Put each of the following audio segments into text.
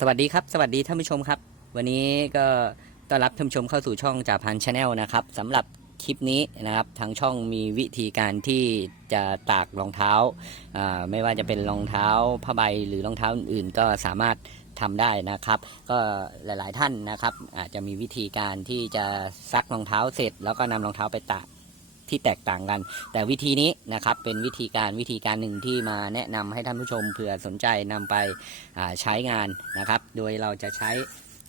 สวัสดีครับสวัสดีท่านผู้ชมครับ วันนี้ก็ต้อนรับท่านผู้ชมเข้าสู่ช่องจ่าพันชาแนลนะครับสำหรับคลิปนี้นะครับทางช่องมีวิธีการที่จะตากรองเท้าไม่ว่าจะเป็นรองเท้าผ้าใบหรือรองเท้าอื่นๆ ก็สามารถทำได้นะครับ ก็หลายๆท่านนะครับ อาจจะมีวิธีการที่จะซักรองเท้าเสร็จ แล้วก็นำรองเท้าไปตาก ที่แตกต่างกัน แต่วิธีนี้นะครับเป็นวิธีการวิธีการหนึ่งที่มาแนะนำให้ท่านผู้ชมเผื่อสนใจนำไปใช้งานนะครับ โดยเราจะใช้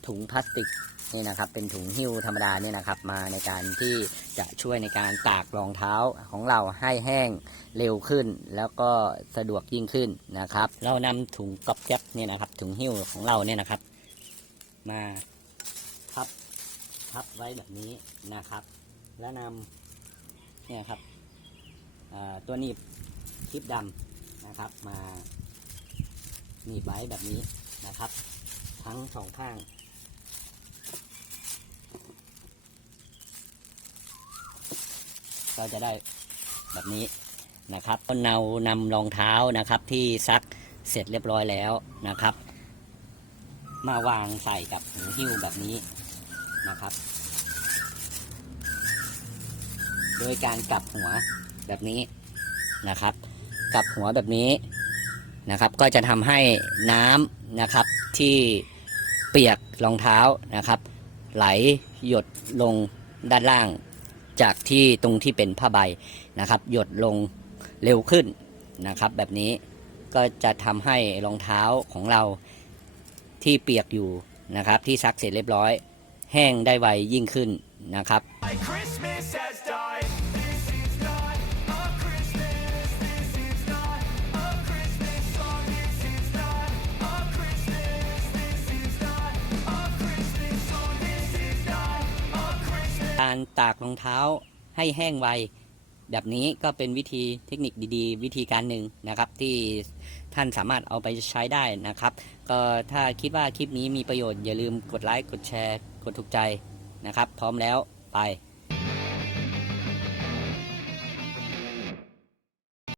ถุงพลาสติกนี่นะครับเป็นถุงหิ้วธรรมดาเนี่ยนะครับมาในการที่จะช่วยในการตากรองเท้าของเราให้แห้งเร็วขึ้น แล้วก็สะดวกยิ่งขึ้นนะครับ เรานำถุงก๊อบแก๊บเนี่ยนะครับถุงหิ้วของเราเนี่ยนะครับ มาทับทับไว้แบบนี้นะครับ แล้วนำ เนี่ยครับตัวหนีบคลิปดำนะครับ มาหนีบไว้แบบนี้นะครับ ทั้งสองข้างก็จะได้แบบนี้นะครับก็เนานำรองเท้านะครับ ที่ซักเสร็จเรียบร้อยแล้วนะครับ มาวางใส่กับหูหิ้วแบบนี้นะครับ โดยการกลับหัวแบบนี้นะครับ กลับหัวแบบนี้นะครับ ก็จะทำให้น้ำนะครับที่เปียกรองเท้านะครับ ไหลหยดลงด้านล่าง จากที่ตรงที่เป็นผ้าใบนะครับ หยดลงเร็วขึ้นนะครับ แบบนี้ก็จะทำให้รองเท้าของเราที่เปียกอยู่นะครับ ที่ซักเสร็จเรียบร้อย แห้งได้ไวยิ่งขึ้นนะครับ การตากรองเท้าให้แห้งไว แบบนี้ก็เป็นวิธีเทคนิคดีๆ วิธีการหนึ่งนะครับ ที่ท่านสามารถเอาไปใช้ได้นะครับ ก็ถ้าคิดว่าคลิปนี้มีประโยชน์อย่าลืมกดไลค์กดแชร์ กดถูกใจนะครับ พร้อมแล้วไป